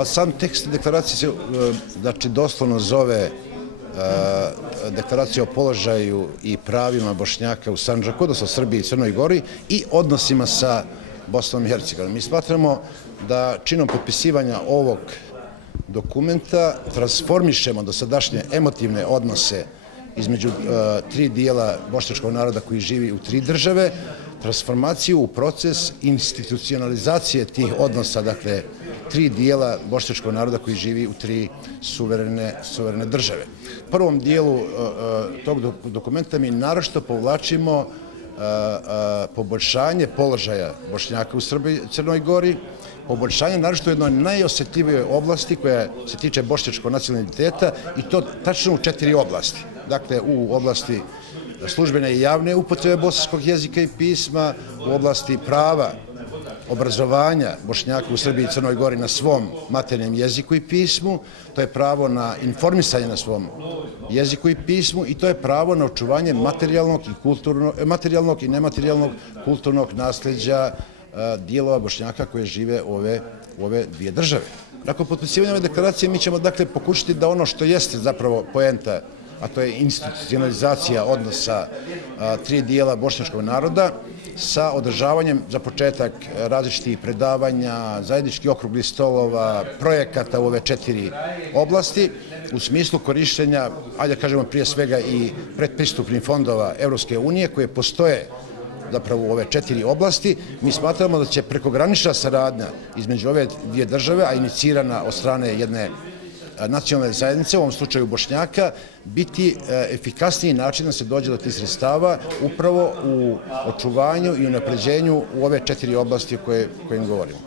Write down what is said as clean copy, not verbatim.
Pa sam tekst deklaracije se znači doslovno zove deklaracija o položaju i pravima Bošnjaka u Sandžaku, odnosno Srbiji i Crnoj Gori i odnosima sa Bosnom i Hercegovinom. Mi smatramo da činom potpisivanja ovog dokumenta transformišemo dosadašnje emotivne odnose između tri dijela bošnjačkog naroda koji živi u tri države, transformaciju u proces institucionalizacije tih odnosa, dakle, tri dijela bošnjačkog naroda koji živi u tri suverene države. U prvom dijelu tog dokumenta mi naročito povlačimo poboljšanje položaja Bošnjaka u Crnoj Gori, poboljšanje naročito u jednoj najosjetljivijoj oblasti koja se tiče bošnjačkog nacionalnog identiteta i to tačno u 4 oblasti. Dakle, u oblasti službene i javne upotrebe bosanskog jezika i pisma, u oblasti prava obrazovanja Bošnjaka u Srbiji i Crnoj Gori na svom maternjem jeziku i pismu, to je pravo na informisanje na svom jeziku i pismu i to je pravo na očuvanje materijalnog i nematerijalnog kulturnog nasljeđa dijelova Bošnjaka koje žive u ove dvije države. Nakon potpisivanja ove deklaracije mi ćemo dakle pokušati da ono što jeste zapravo poenta, a to je institucionalizacija odnosa tri dijela bošnjačkog naroda sa održavanjem za početak različitih predavanja, zajedničkih okruglih stolova, projekata u ove 4 oblasti u smislu korištenja, ajde da kažemo prije svega i predpristupnih fondova Evropske unije koje postoje zapravo u ove 4 oblasti. Mi smatramo da će prekogranična saradnja između ove dvije države, a inicirana od strane jedne nacionalne zajednice, u ovom slučaju Bošnjaka, biti efikasniji način da se dođe do tih sredstava upravo u očuvanju i unapređenju u ove 4 oblasti o kojim govorimo.